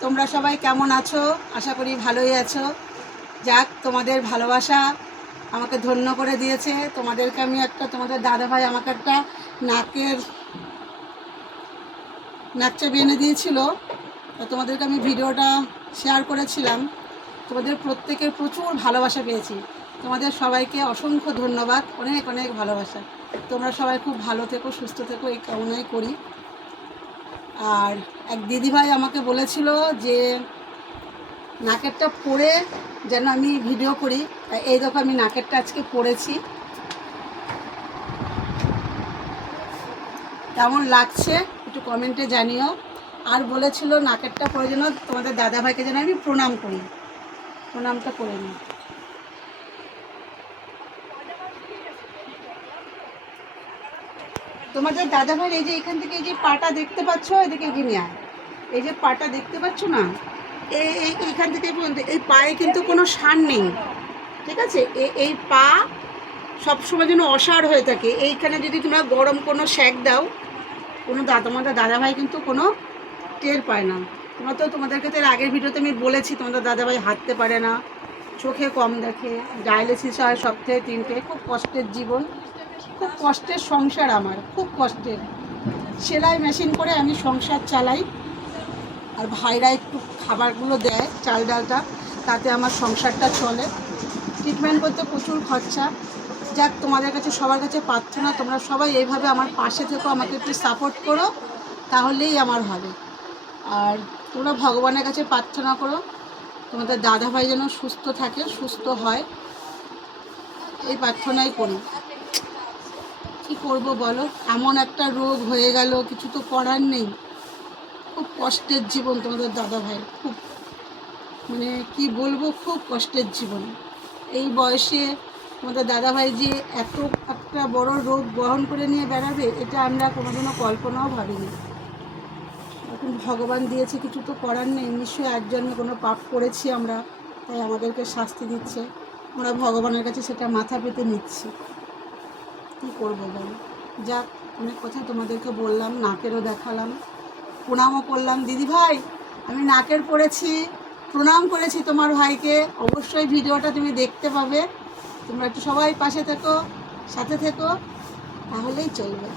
তোমরা সবাই কেমন আছো? আশা করি ভালোই আছো। যাক, তোমাদের ভালোবাসা আমাকে ধন্য করে দিয়েছে। তোমাদেরকে আমি একটা, তোমাদের দাদা ভাই আমাকে একটা নাকের নাকচাবি এনে দিয়েছিল। তো তোমাদেরকে আমি ভিডিওটা শেয়ার করেছিলাম। তোমাদের প্রত্যেকের প্রচুর ভালোবাসা পেয়েছি। তোমাদের সবাইকে অসংখ্য ধন্যবাদ। অনেক অনেক ভালোবাসা। তোমরা সবাই খুব ভালো থেকো, সুস্থ থেকো, এই কামনাই করি। আর এক দিদিভাই আমাকে বলেছিল যে, নাকেরটা পরে যেন আমি ভিডিও করি। এই দেখো আমি নাকেরটা আজকে পরেছি। কেমন লাগছে একটু কমেন্টে জানিও। আর বলেছিল নাকেরটা পরে যেন তোমাদের দাদাভাইকে যেন আমি প্রণাম করি। প্রণামটা করে নিই। তোমাদের দাদাভাইয়ের এই যে এখান থেকে এই যে পাটা দেখতে পাচ্ছ, এদিকে এগিয়ে আয়। এই যে পাটা দেখতে পাচ্ছ না, এই, এই- এইখান থেকে এই পায়ে কিন্তু কোনো সার নেই। ঠিক আছে? এই পা সবসময় যেন অসাড় হয়ে থাকে। এইখানে যদি তোমরা গরম কোনো শ্যাক দাও, কোনো দাদা তোমাদের দাদাভাই কিন্তু কোনো টের পায় না। তোমরা তো তোমাদেরকে তো এর আগের ভিডিওতে আমি বলেছি, তোমাদের দাদাভাই হাঁটতে পারে না, চোখে কম দেখে, ডায়ালিসিস হয় সপ্তাহে তিনটে, খুব কষ্টের জীবন। খুব কষ্টের সংসার আমার, খুব কষ্টের। সেলাই মেশিন করে আমি সংসার চালাই। আর ভাইরা একটু খাবারগুলো দেয়, চাল ডালটা, তাতে আমার সংসারটা চলে। ট্রিটমেন্ট করতে প্রচুর খরচা। যাক, তোমাদের কাছে, সবার কাছে প্রার্থনা, তোমরা সবাই এইভাবে আমার পাশে থেকো, আমাকে একটু সাপোর্ট করো, তাহলেই আমার হবে। আর তোমরা ভগবানের কাছে প্রার্থনা করো, তোমাদের দাদাভাই যেন সুস্থ থাকে, সুস্থ হয়। এই প্রার্থনাই করি। কি করব বলো? এমন একটা রোগ হয়ে গেল, কিছু তো করার নেই। খুব কষ্টের জীবন তোমাদের দাদা ভাই, খুব। মানে কি বলব, খুব কষ্টের জীবন। এই বয়সে তোমাদের দাদা ভাই যে এত একটা বড় রোগ বহন করে নিয়ে বেড়াবে, এটা আমরা কোনোদিনও কল্পনাও ভাবিনি। এখন ভগবান দিয়েছে, কিছু তো করার নেই। নিশ্চয়ই এক জন্মে কোনো পাপ করেছি আমরা, তাই আমাদেরকে শাস্তি দিচ্ছে। আমরা ভগবানের কাছে সেটা মাথা পেতে নিচ্ছি। কী করব বল? যাক, অনেক কথা তোমাদেরকে বললাম, নাকেরও দেখালাম, প্রণামও করলাম। দিদি ভাই, আমি নাকের পড়েছি, প্রণাম করেছি তোমার ভাইকে। অবশ্যই ভিডিওটা তুমি দেখতে পাবে। তোমরা একটু সবাই পাশে থেকো, সাথে থেকো, তাহলেই চলবে।